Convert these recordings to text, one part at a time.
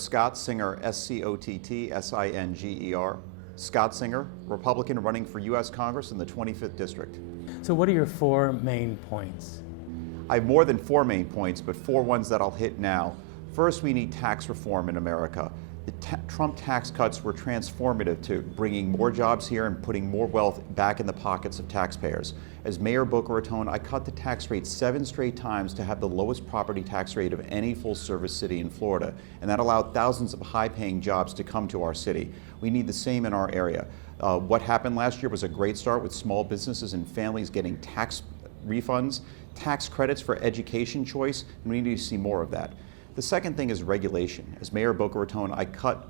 Scott Singer, Scottsinger, Scott Singer, Republican running for U.S. Congress in the 25th District. So what are your 4 main points? I have more than 4 main points, but 4 ones that I'll hit now. First, we need tax reform in America. The Trump tax cuts were transformative to bringing more jobs here and putting more wealth back in the pockets of taxpayers. As Mayor Boca Raton, I cut the tax rate 7 straight times to have the lowest property tax rate of any full-service city in Florida, and that allowed thousands of high-paying jobs to come to our city. We need the same in our area. What happened last year was a great start with small businesses and families getting tax refunds, tax credits for education choice, and we need to see more of that. The second thing is regulation. As Mayor Boca Raton, I cut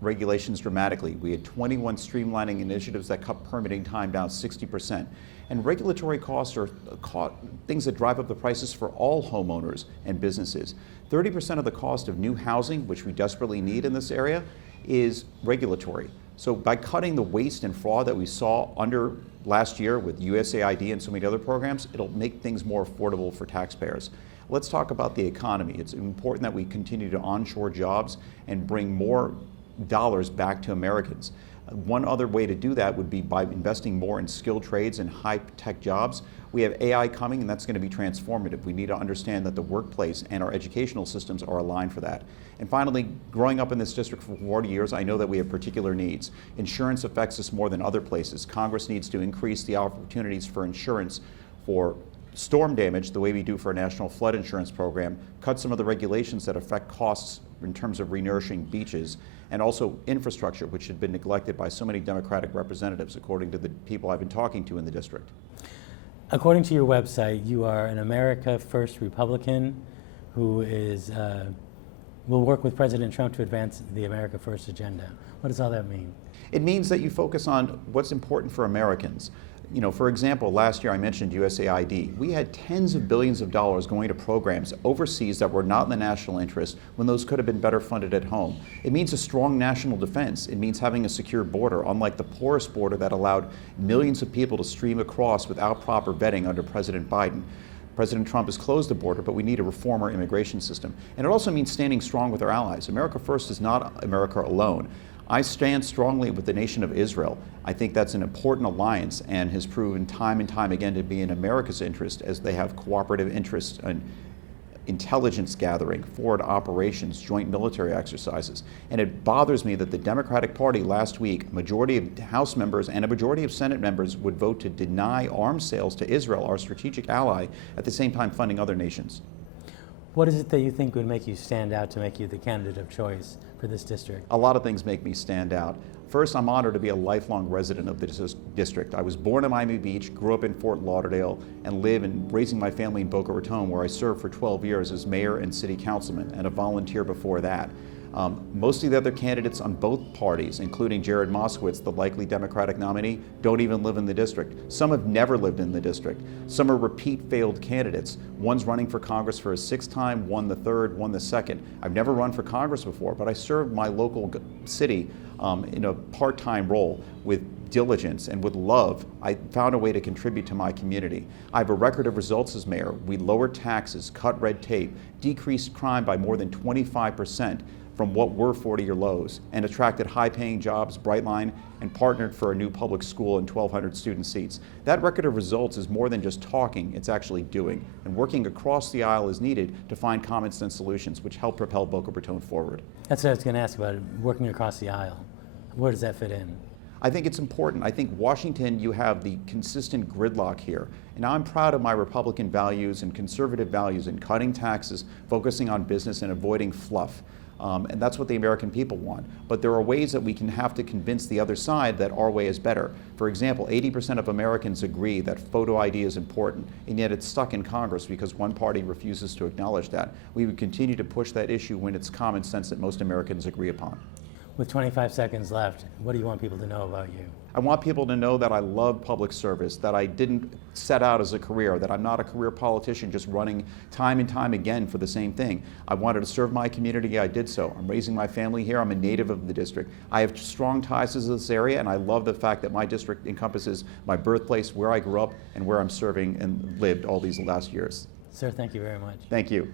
regulations dramatically. We had 21 streamlining initiatives that cut permitting time down 60%. And regulatory costs are things that drive up the prices for all homeowners and businesses. 30% of the cost of new housing, which we desperately need in this area, is regulatory. So by cutting the waste and fraud that we saw under last year with USAID and so many other programs, it'll make things more affordable for taxpayers. Let's talk about the economy. It's important that we continue to onshore jobs and bring more dollars back to Americans. One other way to do that would be by investing more in skilled trades and high-tech jobs. We have AI coming, and that's going to be transformative. We need to understand that the workplace and our educational systems are aligned for that. And finally, growing up in this district for 40 years, I know that we have particular needs. Insurance affects us more than other places. Congress needs to increase the opportunities for insurance for storm damage the way we do for a national flood insurance program, cut some of the regulations that affect costs in terms of renourishing beaches, and also infrastructure, which had been neglected by so many Democratic representatives, according to the people I've been talking to in the district. According to your website, you are an America First Republican who will work with President Trump to advance the America First agenda. What does all that mean? It means that you focus on what's important for Americans. You know, for example, last year I mentioned USAID. We had tens of billions of dollars going to programs overseas that were not in the national interest when those could have been better funded at home. It means a strong national defense. It means having a secure border, unlike the porous border that allowed millions of people to stream across without proper vetting under President Biden. President Trump has closed the border, but we need to reform our immigration system. And it also means standing strong with our allies. America First is not America alone. I stand strongly with the nation of Israel. I think that's an important alliance and has proven time and time again to be in America's interest, as they have cooperative interests in intelligence gathering, forward operations, joint military exercises. And it bothers me that the Democratic Party last week, a majority of House members and a majority of Senate members would vote to deny arms sales to Israel, our strategic ally, at the same time funding other nations. What is it that you think would make you stand out to make you the candidate of choice for this district? A lot of things make me stand out. First, I'm honored to be a lifelong resident of this district. I was born in Miami Beach, grew up in Fort Lauderdale, and live and raising my family in Boca Raton, where I served for 12 years as mayor and city councilman and a volunteer before that. Most of the other candidates on both parties, including Jared Moskowitz, the likely Democratic nominee, don't even live in the district. Some have never lived in the district. Some are repeat failed candidates. One's running for Congress for a 6th time, one the 3rd, one the 2nd. I've never run for Congress before, but I served my local city in a part-time role with diligence and with love. I found a way to contribute to my community. I have a record of results as mayor. We lowered taxes, cut red tape, decreased crime by more than 25%. From what were 40-year lows, and attracted high-paying jobs, Brightline, and partnered for a new public school and 1,200 student seats. That record of results is more than just talking, it's actually doing. And working across the aisle is needed to find common sense solutions which help propel Boca Raton forward. That's what I was going to ask about, working across the aisle. Where does that fit in? I think it's important. I think Washington, you have the consistent gridlock here. And I'm proud of my Republican values and conservative values in cutting taxes, focusing on business, and avoiding fluff. And that's what the American people want. But there are ways that we can have to convince the other side that our way is better. For example, 80% of Americans agree that photo ID is important, and yet it's stuck in Congress because one party refuses to acknowledge that. We would continue to push that issue when it's common sense that most Americans agree upon. With 25 seconds left, what do you want people to know about you? I want people to know that I love public service, that I didn't set out as a career, that I'm not a career politician just running time and time again for the same thing. I wanted to serve my community, I did so. I'm raising my family here, I'm a native of the district. I have strong ties to this area, and I love the fact that my district encompasses my birthplace, where I grew up, and where I'm serving and lived all these last years. Sir, thank you very much. Thank you.